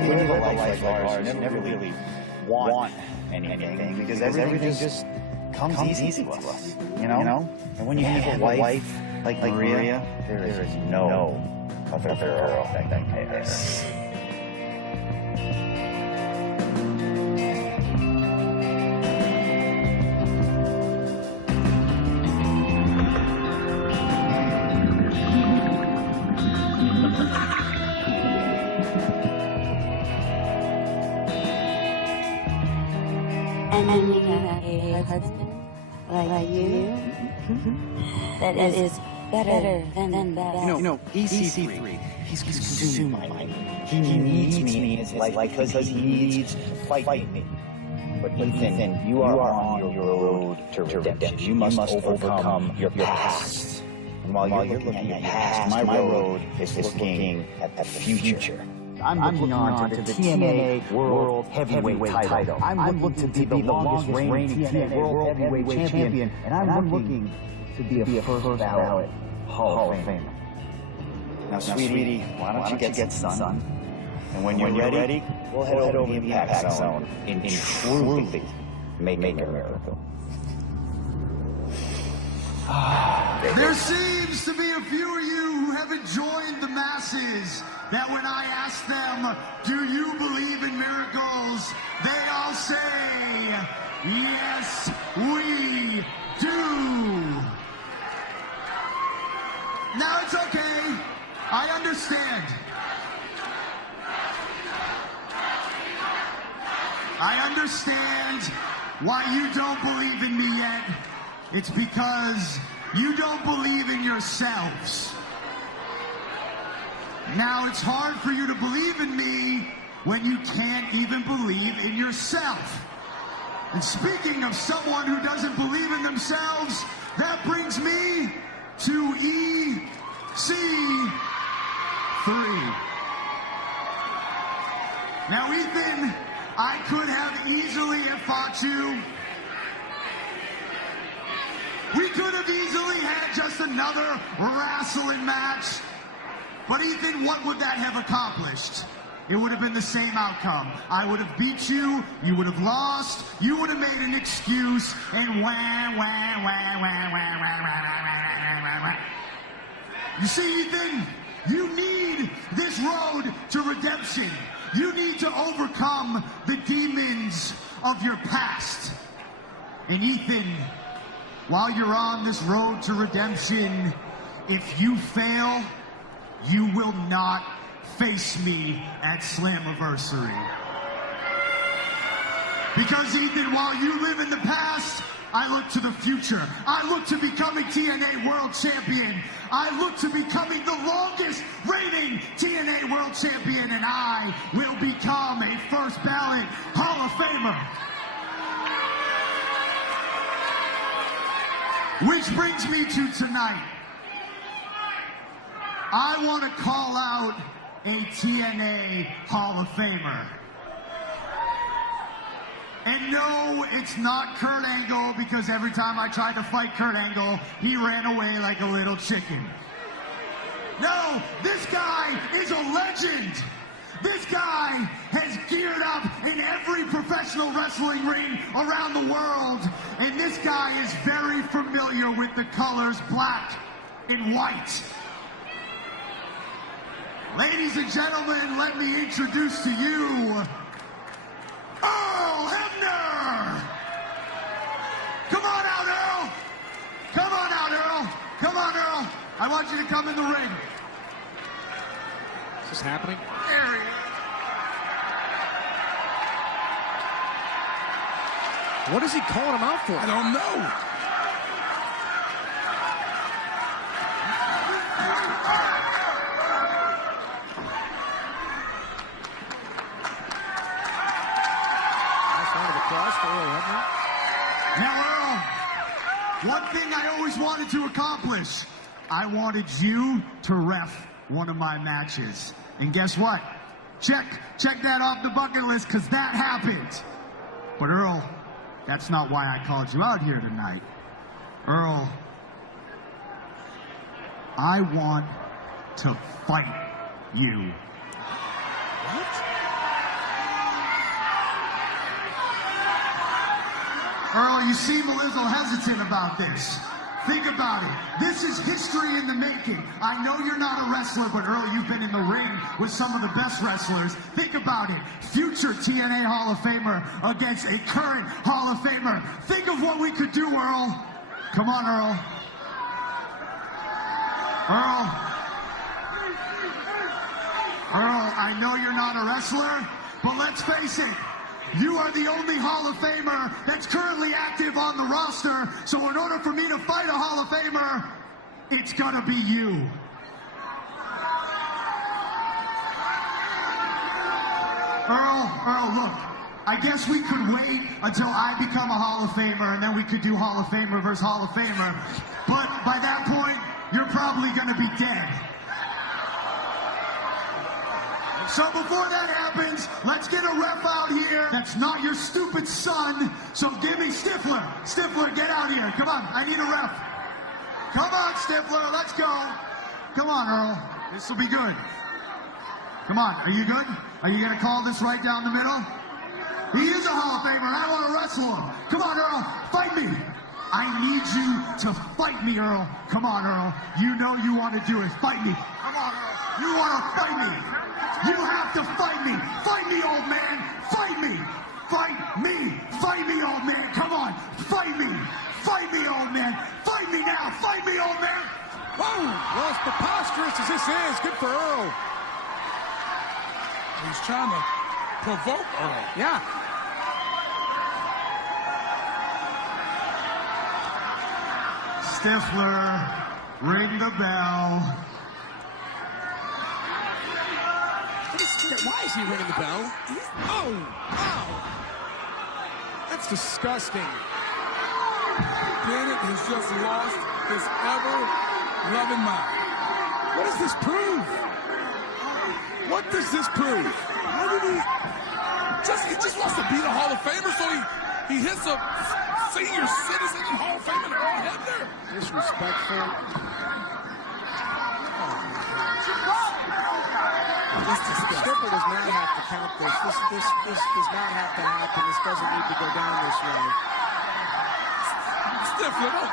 when you live a life like ours, you never really want anything because everything just comes easy to us, you know? And when you have a wife like Maria, there is no other girl that compares. And you have a husband like you that is better than that. No, EC3. He's consumed my life. He needs me in his life because he needs to fight me. But Ethan, you are on your road to redemption. You must overcome your past. And while you're looking at your past, my road is looking at the future. I'm looking on to the TNA World Heavyweight title. I'm looking to be the longest reigning TNA World Heavyweight Champion, and I'm looking to be a first ballot Hall of Famer. Now, sweetie, why don't you get sun? And when you're ready, we'll head over to the Impact Zone and truly make a miracle. There seems to be a few of you who haven't joined the masses that when I ask them, do you believe in miracles, they all say, yes, we do. Now it's okay. I understand. I understand why you don't believe in me yet. It's because you don't believe in yourselves. Now, it's hard for you to believe in me when you can't even believe in yourself. And speaking of someone who doesn't believe in themselves, that brings me to EC3. Now, Ethan, I could have easily fought you. We could have easily had just another wrestling match. But Ethan, what would that have accomplished? It would have been the same outcome. I would have beat you, you would have lost, you would have made an excuse, and wah. You see, Ethan, you need this road to redemption. You need to overcome the demons of your past. And Ethan, while you're on this road to redemption, if you fail, you will not face me at Slammiversary. Because Ethan, while you live in the past, I look to the future. I look to becoming TNA World Champion. I look to becoming the longest reigning TNA World Champion, and I will become a first ballot Hall of Famer. Which brings me to tonight. I want to call out a TNA Hall of Famer. And no, it's not Kurt Angle, because every time I tried to fight Kurt Angle, he ran away like a little chicken. No, this guy is a legend. This guy has geared up in every professional wrestling ring around the world. And this guy is very familiar with the colors black and white. Ladies and gentlemen, let me introduce to you Earl Hebner! Come on out, Earl! Come on out, Earl! Come on, Earl! I want you to come in the ring. Is this happening? There he is. What is he calling him out for? I don't know. Now, Earl, one thing I always wanted to accomplish, I wanted you to ref one of my matches. And guess what? Check that off the bucket list, because that happened. But Earl, that's not why I called you out here tonight. Earl, I want to fight you. What? Earl, you seem a little hesitant about this. Think about it. This is history in the making. I know you're not a wrestler, but Earl, you've been in the ring with some of the best wrestlers. Think about it. Future TNA Hall of Famer against a current Hall of Famer. Think of what we could do, Earl. Come on, Earl. Earl, I know you're not a wrestler, but let's face it. You are the only Hall of Famer that's currently active on the roster, so in order for me to fight a Hall of Famer, it's gonna be you. Earl, look, I guess we could wait until I become a Hall of Famer, and then we could do Hall of Famer versus Hall of Famer, but by that point, you're probably gonna be dead. So before that happens, let's get a ref out here that's not your stupid son. So give me Stifler. Stifler, get out here. Come on, I need a ref. Come on, Stifler, let's go. Come on, Earl. This will be good. Come on, are you good? Are you going to call this right down the middle? He is a Hall of Famer, and I want to wrestle him. Come on, Earl, fight me. I need you to fight me, Earl. Come on, Earl. You know you want to do it. Fight me. Come on, Earl. You want to fight me. You have to fight me. Fight me, old man. Fight me. Fight me. Fight me, old man. Come on. Fight me. Fight me, old man. Fight me now. Fight me, old man. Whoa! Well, as preposterous as this is, good for Earl. He's trying to provoke Earl. Yeah. Stifler, ring the bell. Why is he ringing the bell? Oh! Wow! That's disgusting. Bennett has just lost his ever-loving mind. What does this prove? What does this prove? How did he just wants to be the Hall of Famer, so he hits a senior citizen and Hall of Famer Earl Hebner. Disrespectful. Stifler does not have to count this. This does not have to happen. This doesn't need to go down this way. Stifler,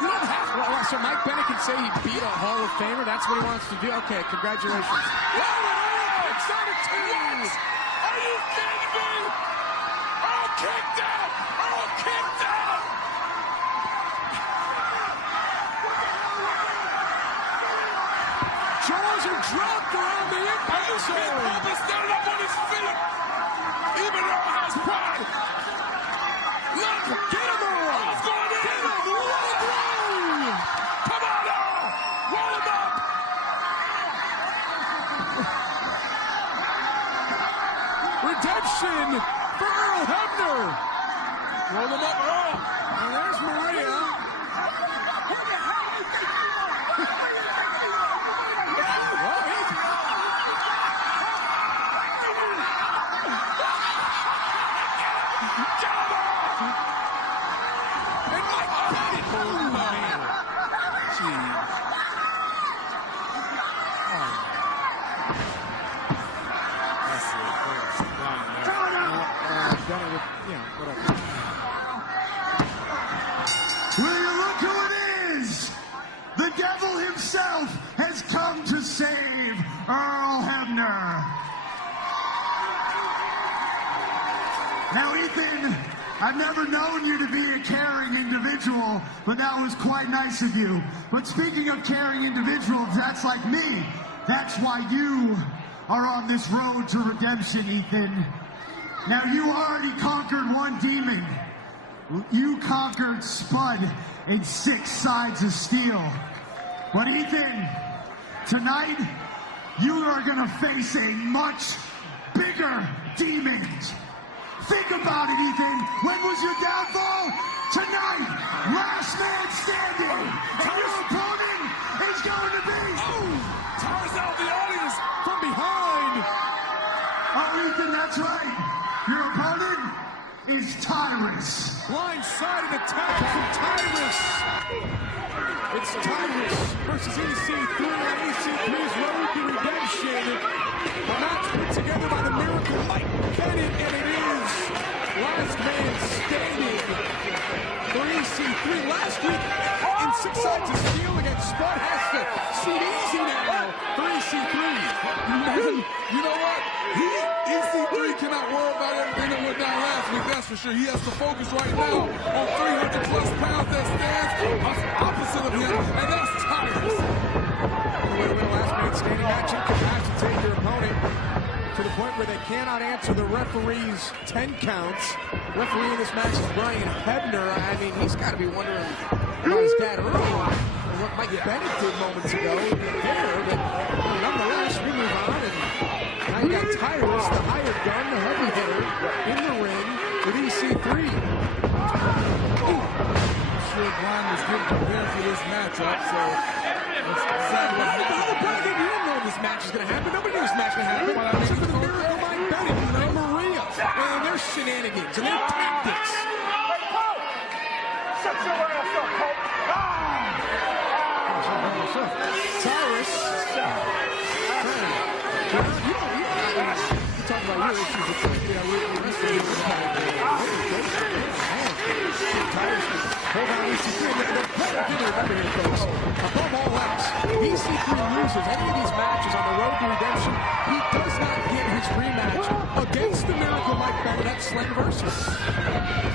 you don't have to. Well, so Mike Bennett can say he beat a Hall of Famer? That's what he wants to do? Okay, congratulations. Whoa, it's out of two. What? Are you kidding me? Earl kicked out. Earl kicked out. Jaws are dropped around the impact zone. Papa standing up on his feet. Even Earl has pride. Look, get him, Earl. Earl's going in. Get him, roll. Come on, Earl. Roll him up. Redemption for Earl Hebner. Roll him up, Earl. And there's Maria. Will you look who it is? The devil himself has come to save Earl Hebner. Now, Ethan, I've never known you to be a caring individual, but that was quite nice of you. But speaking of caring individuals, that's like me. That's why you are on this road to redemption, Ethan. Now, you already conquered one demon. You conquered Spud and 6 sides of steel. But Ethan, tonight, you are going to face a much bigger demon. Think about it, Ethan. When was your downfall? Tonight, last man standing. And your opponent is going to be... Towers out the audience from behind. Oh, Ethan, that's right. Your opponent is Tyrus. Blindside attack from Tyrus. It's Tyrus versus EC3 on EC3's road to redemption. A match put together by the Miracle Mike Bennett, and it is last man standing. last week in 6 sides of steel against Spud has to shoot easy now for EC3. Man, you know what? EC3 cannot worry about everything that went down last week, that's for sure. He has to focus right now on 300 plus pounds that stands opposite of him, and that's Tyrus. The last man standing match, incapacitate your opponent to the point where they cannot answer the referee's 10 counts. Referee in this match is Brian Hebner. I mean, he's got to be wondering about his dad early and what Mike Bennett did moments ago there. But nonetheless, we move on, and now you got Tyrus, the hired gun, the heavy hitter, in the ring with EC3. Sure, Brian was getting prepared for this matchup, so that's exactly what happened. You didn't know this match is going to happen. Nobody knew this match was going to happen. Except for the miracle Mike Bennett and Maria and their shenanigans and their tactics. Shut your ass up, Hulk! Tyrus. You talk about your issues with Tyrus can hold on EC3. Remember here, folks, above all else, EC3 loses any of these matches on the road to redemption. He does not get his rematch against the Miracle Mike Bennett at Slammiversary.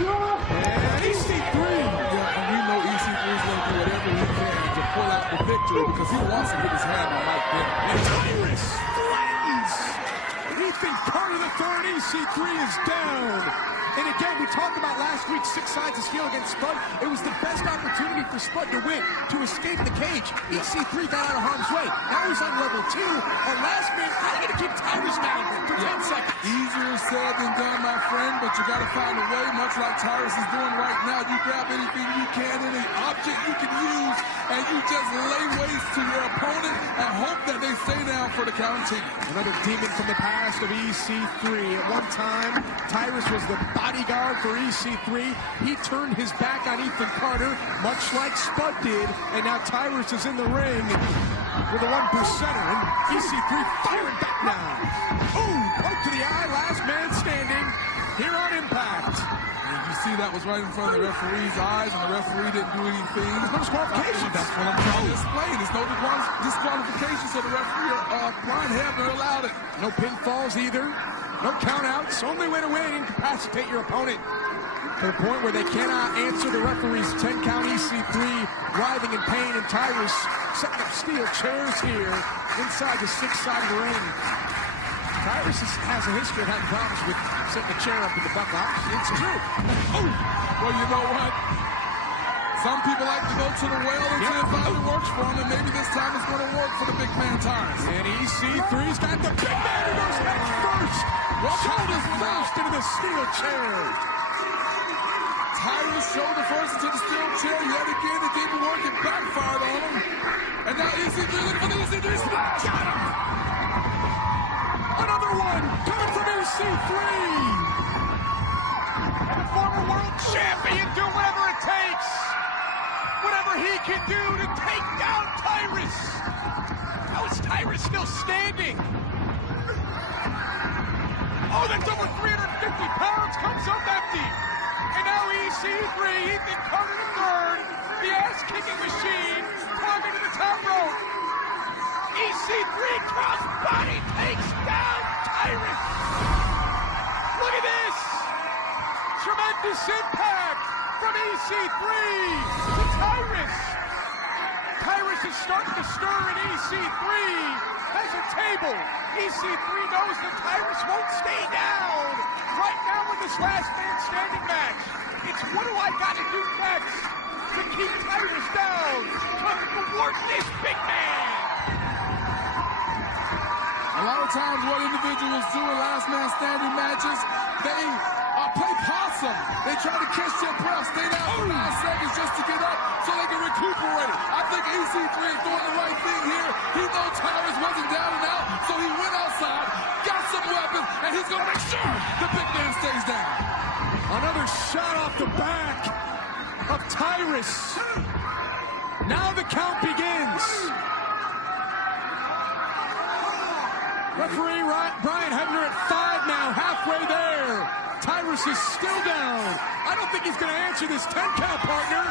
And EC3. Yeah, and we know EC3 is going to do whatever he can to pull out the victory because he wants to get his hand on Mike Bennett. And Tyrus flattens Ethan Carter the third. EC3 is down. And again, we talked about last week's 6 sides of steel against Spud. It was the best opportunity for Spud to win, to escape the cage. EC3 got out of harm's way. Now he's on level 2. Our last man, how are you going to keep Tyrus down for 10 seconds? Easier said than done, my friend, but you got to find a way, much like Tyrus is doing right now. You grab anything you can, any object you can use, and you just lay waste to your opponent and hope that they stay down for the count. Another demon from the past of EC3. At one time, Tyrus was the bodyguard for EC3. He turned his back on Ethan Carter, much like Spud did, and now Tyrus is in the ring with a 1%er, and EC3 firing back now. Ooh, poke to the eye, last man standing here on Impact. And you see that was right in front of the referee's eyes, and the referee didn't do anything. There's no disqualification. That's what I'm trying to explain. There's no disqualification, so the referee, Brian Hebner, allowed it. No pinfalls either. No countouts. Only way to win, incapacitate your opponent. To the point where they cannot answer the referee's 10-count. EC3 writhing in pain, and Tyrus setting up steel chairs here inside the 6-sided ring. Tyrus has a history of having problems with setting the chair up in the buttocks. It's true. Oh, well, you know what? Some people like to go to the well until it finally works for them, and maybe this time it's going to work for the big man Tyrus. And EC3's got the big man who goes head first. Shoulders first into the steel chair. Tyrus shoulder first into the steel chair yet again. It didn't work. It backfired on him. And now EC3 looking for the EC3 smash. Got him. Another one coming from EC3. And the former world champion do whatever it takes. Whatever he can do to take down Tyrus. How is Tyrus still standing? Oh, that's over 350 pounds, comes up empty. And now EC3, Ethan Carter III, the ass-kicking machine, climbing to the top rope. EC3 crossbody takes down Tyrus. Look at this. Tremendous impact from EC3 to Tyrus. Tyrus is starting to stir in EC3 as a table. EC3 knows that Tyrus won't stay down. Right now in this last man standing match, it's what do I got to do next to keep Tyrus down, to thwart this big man. A lot of times what individuals do in last man standing matches, they play possum. They try to catch their breath, stay down for 5 seconds just to get up so they can recuperate. I think EC3 is doing the right thing here. He knows Tyrus wasn't down and out, so he went outside, got some weapons, and he's going to make sure the big man stays down. Another shot off the back of Tyrus. Now the count begins. Referee Brian Hebner at 5 now, halfway there. Tyrus is still down. I don't think he's going to answer this 10 count, partner.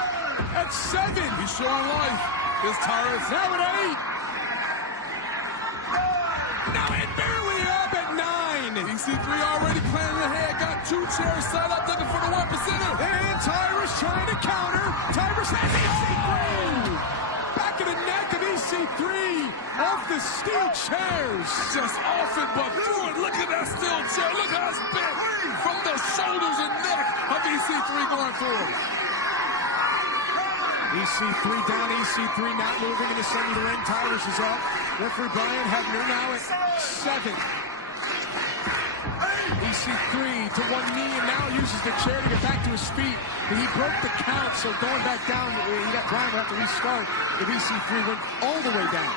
at 7. He's showing life. Here's Tyrus. Now at 8. Now and barely up at 9. EC3 already planning ahead. Got 2 chairs set up looking for the 1%er. And Tyrus trying to counter. Tyrus has EC3. Back of the neck of EC3 off the steel chairs. Just off it, but through it. Look at that steel chair. Look how it's bent from the shoulders and neck of EC3 going forward. EC3 down, EC3 not moving in the center of the ring. Tyrus is up. Referee Brian Hebner now at 7. EC3 to one knee and now uses the chair to get back to his feet. He broke the count, so going back down, Brian will have to restart if EC3 went all the way down.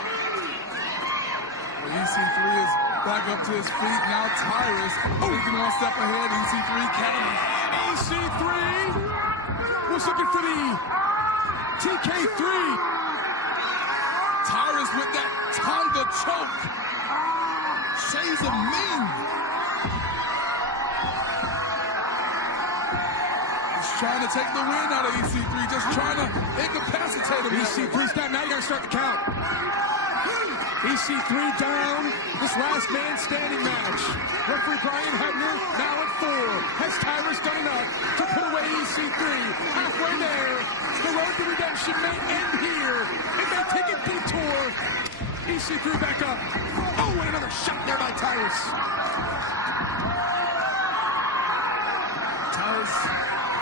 Well, EC3 is back up to his feet. Now Tyrus taking 1 step ahead. EC3 counting. EC3 was looking for the TK3. Tyrus with that Tonga choke. Shades of Ming. He's trying to take the win out of EC3. Just trying to incapacitate him. EC3's down. Now you gotta start the count. EC3 down. This last man standing match. Referee Brian Hebner now at 4. Has Tyrus done enough to put away EC3? Halfway there. The road to redemption may end here. It may take a detour. EC3 back up. Oh, and another shot there by Tyrus. Tyrus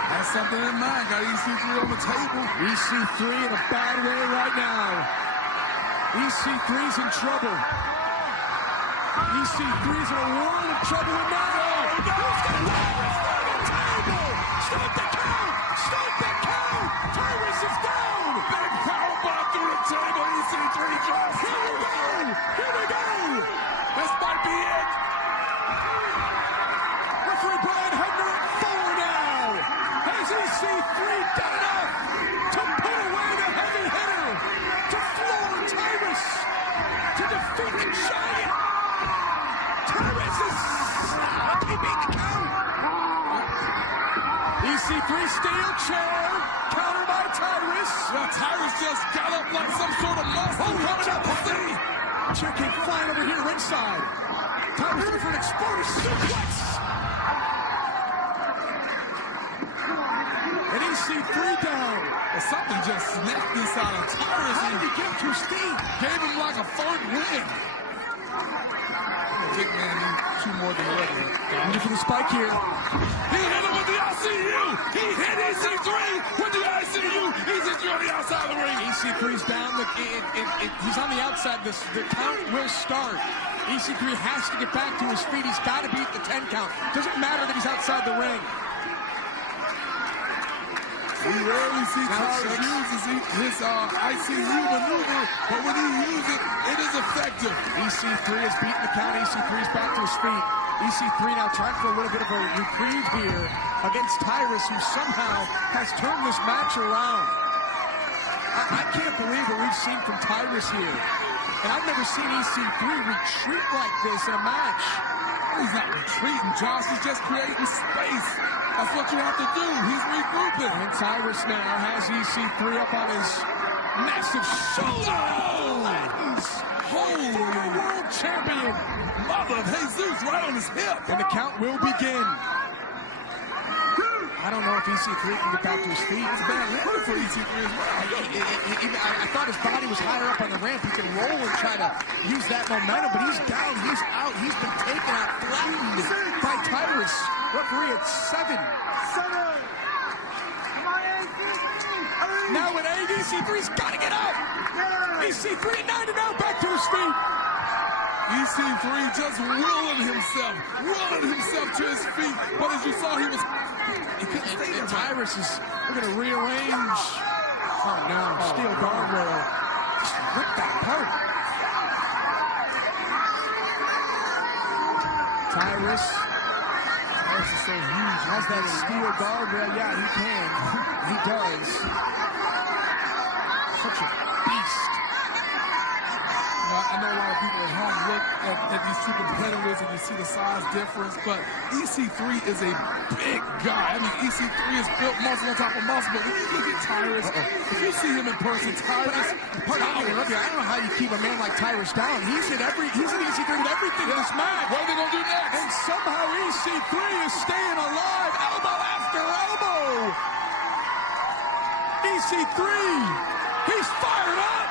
has something in mind. Got EC3 on the table. EC3 in a bad way right now. EC3's in trouble. EC3's in a world of trouble and now. Who's going to restart the table? Start the count! Start the count! Tyrus is down! Big power bomb through the table. EC3 drops. Here we go! Here we go! This might be it. Referee Brian Hebner at 4 now. Has EC3 done enough to put away the heavy hitter? To floor Tyrus? To defeat the giant? Tyrus is he beat the count. EC3 steel chair, counter by Tyrus. Yeah, Tyrus just got up like some sort of monster coming out the sea. Chair came flying over here ringside. Tyrus looking for an exploder suplex. And EC3 down. Well, something just snapped inside of Tyrus. How did he get to his feet? Gave him like a third win. Big man needs 2 more than the regular. Looking for the spike here. He hit him with the ICU. He hit EC3 with the ICU. EC3 on the outside of the ring. EC3's down. He's on the outside. The count will start. EC3 has to get back to his feet. He's got to beat the 10 count. Doesn't matter that he's outside the ring. We rarely see Tyrus use his ICU maneuver, but when he uses it, it is effective. EC3 has beaten the count. EC3's back to his feet. EC3 now trying for a little bit of a reprieve here against Tyrus, who somehow has turned this match around. I can't believe what we've seen from Tyrus here. And I've never seen EC3 retreat like this in a match. He's not retreating, Josh. He's just creating space. That's what you have to do. He's regrouping. And Tyrus now has EC3 up on his massive shoulder. Holy world champion. Mother of Jesus right on his hip. And the count will begin. I don't know if EC3 can get back to his feet. It's bad landing for EC3 as well. I thought his body was higher up on the ramp. He can roll and try to use that momentum, but he's down, he's out, he's been taken out, flattened by Tyrus. Referee at 7. Now at 8, EC3's got to get up. EC3 9 and out, back to his feet. EC3 just willing himself to his feet. But as you saw, he couldn't stay there. Tyrus is, we're going to rearrange. Oh, no, steel guardrail. Just rip that apart. Tyrus is so huge. Has that steel guardrail? Yeah, he can. He does. Such a beast. I know a lot of people at home look at these two competitors and you see the size difference, but EC3 is a big guy. I mean, EC3 is built muscle on top of muscle, but when you look at Tyrus, if you see him in person, Tyrus, I don't know how you keep a man like Tyrus down. He's in EC3 with everything in this match. What are they going to do next? And somehow EC3 is staying alive, elbow after elbow. EC3, he's fired up.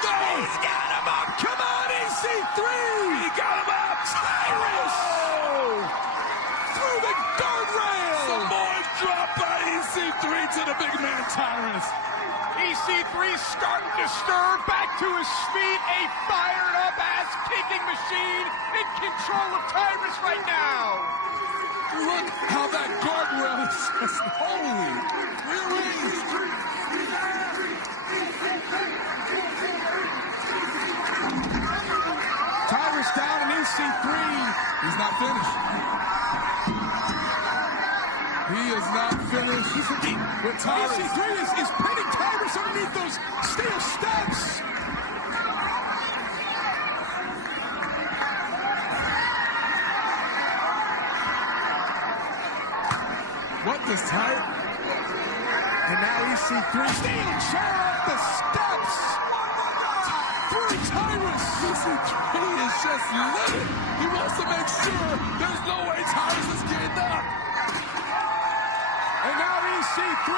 No, he's got him up. Come on, EC3. He got him up. Tyrus through the guardrail. Some more drop by EC3 to the big man Tyrus. EC3 starting to stir back to his feet. A fired up ass-kicking machine in control of Tyrus right now. Look how that guardrail is just holy. Rearranged. Tyrus down in EC3. He's not finished. He is not finished with Tyrus. EC3 is pinning Tyrus underneath those steel steps. What does Tyrus? And now EC3 steel chair up the steps. Through Tyrus. EC3 is just livid. He wants to make sure there's no way Tyrus is getting up. And now EC3